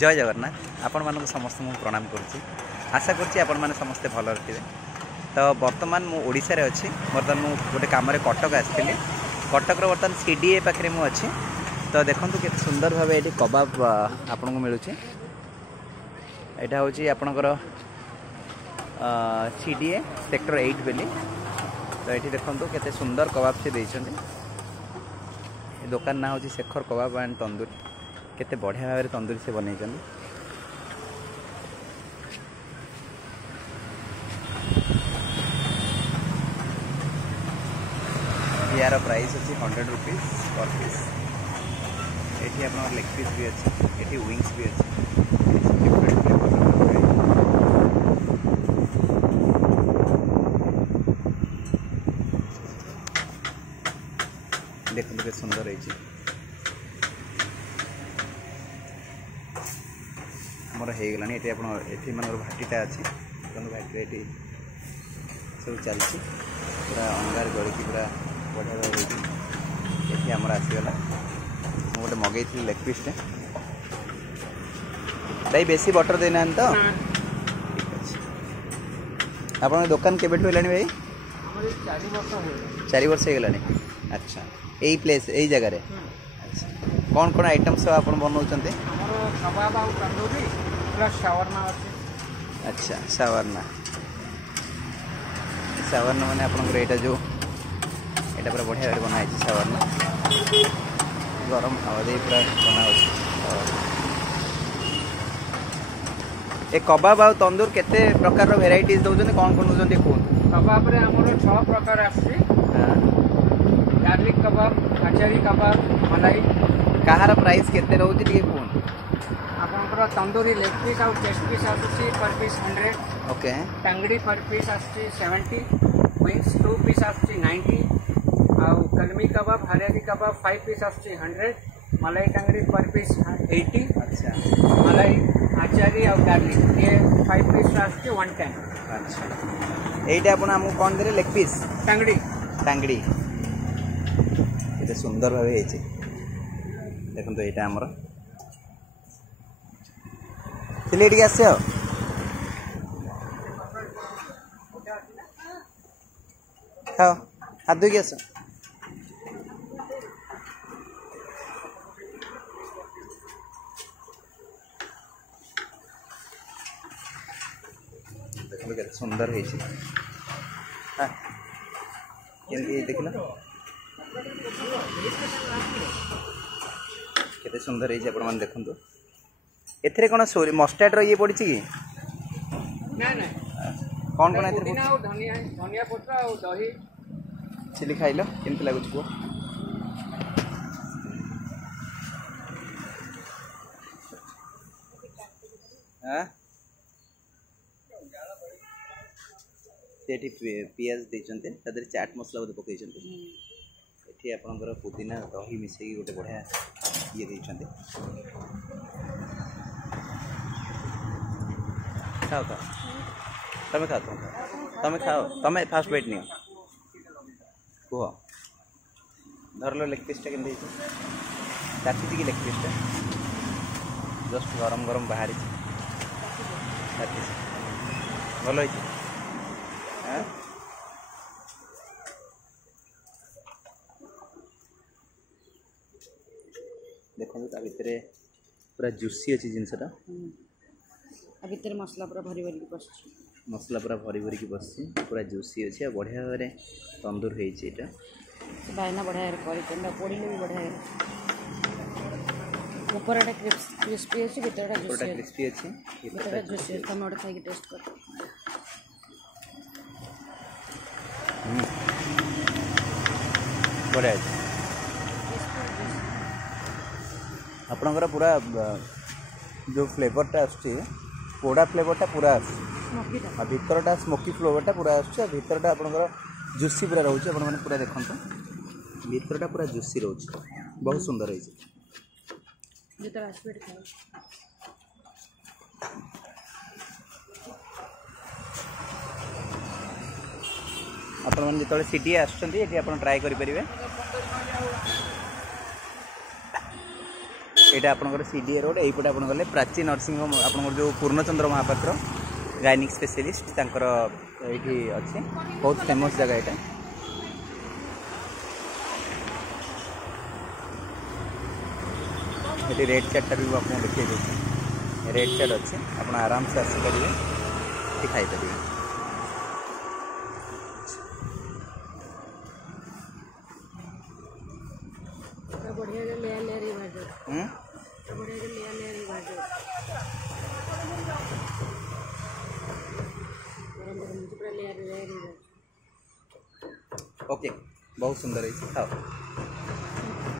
जय जगन्नाथ आपण मानक समस्त मु प्रणाम करुच्ची आशा करुच्ची आपण माने समस्ते भल थे। तो बर्तमान मु ओडिशा रे अच्छी बर्तमान मु गोटे काम कटक आसती कटक बर्तमान सीडीए पाखे मु अच्छी। तो देखो के सुंदर भाव ये कबाब आपन को मिलूँ यहाँ हूँ आपणकर सीडीए सेक्टर 8 बेली। तो ये देखो केते सुंदर कबाब से देते दुकान ना हूँ शेखर कबाब एंड तंदूरी। केते बढ़िया भाव तंदूरी से बन यार प्राइस अच्छी 100 रुपीज पर पीस। ये आप लेग पीस भी अच्छे ये विंग्स भी अच्छे देखो के सुंदर है मोर हो गलानी ये आप मानक भाटीटा अच्छी भाटी ये सब चलती पूरा अंगार गलिकी पूरा बढ़िया भाव ये आमर आसीगला गोटे मगई लेग पीसटे भाई बेसी बटर देना तो ठीक अच्छे। आप दुकान के भाई 4 वर्ष हो गलानी। अच्छा यही प्लेस यही जगह रे। अच्छा कौन कौन आइटम सब आप बनाऊँ? अच्छा सावरना सावरना मैंने आपंकर यहाँ जो यहाँ पूरा बढ़िया भाव बनाई सावरना गरम हवा दे पूरा बना। ए कबाब आ तंदूर केते प्रकार वेराइटीज दौरान कौन कौन दौरान कहूँ? कबाब रे हमर 6 प्रकार आसी गार्लिक कबाब कचरी कबाब मलाई। कहार प्राइस केते रहउची टिके कहूँ? आपनकर तंदूरी लेग पीस और चेस्ट पीस आसी पर पीस 100। ओके टंगड़ी पर पीस आसी 70। विंग्स 2 पीस आसी 90। और कलमी कबाब हरियाली कबाब 5 पीस आसी 100। मलाई टंगड़ी पर पीस 80। अच्छा मलाई आचारी और गार्लिक ये 5 पीस आसी 110। अच्छा यहीटा आप आमको कौन दे लेग पीस टंगड़ी टांगड़ी ये सुंदर भाव देखो यहाँ आमर सिलेट आस खाओ हाथ धोकी आस। देखो सुंदर है देख केते सुंदर है आप देखो एथरे कौन सोरी मस्टार्ड ये पड़ी कि ना ना कौन कौन पुदीना और धनिया पत्र और दही चिली खाइल केमती लगुच कह? पियाज देते चाट मसला बोधे पकई ये आपंकर पुदीना दही मिसेकी गोटे बढ़िया ये देते खाओ खाओ तमें खाओ तमें खाओ तमें फास्ट बैठ नियो कह धर लो लेग पीसटा के काटी लेग पीसटा जस्ट गरम गरम बाहरी भल देखो भितर पूरा जूसी अच्छी जिनसटा भितर मसला पूरा भरी भरी बस मसला पूरा भरी भरी की बस पूरा जूसी अच्छे बढ़िया भाव में तंदूर होता बायना बढ़िया पड़ी भी बढ़िया ऊपर क्रिस्पी अच्छे भीतर क्रिस्पी अच्छे भीतर जूसी तुम गोटे खाई टेस्ट कर बढ़िया आपणकर पूरा जो फ्लेवरटा आसुची पोड़ा फ्लेवरटा पूरा आसुची भितरटा स्मोकी फ्लेवरटा पूरा आसुची भितरटा आपणकर जूसी पूरा रोचे आपने पूरा देखते भितरटा पूरा जूसी रोचे बहुत सुंदर है। आपण मैंने जो सीटी आसुँच ट्राए करेंगे यहाँ आपंकर सीडीए रोड यहीपटे आप गले प्राची नर्सिंग होम आप जो पूर्णचंद्र महापात्र गायनिक स्पेशलिस्ट ये अच्छे बहुत फेमस जगह यहाँ ये रेड चार्टा भी आपको देखिए देखें रेड चार्ट अच्छे आप आराम से आसीपर ये खाईपर ओके बहुत सुंदर है खाओ।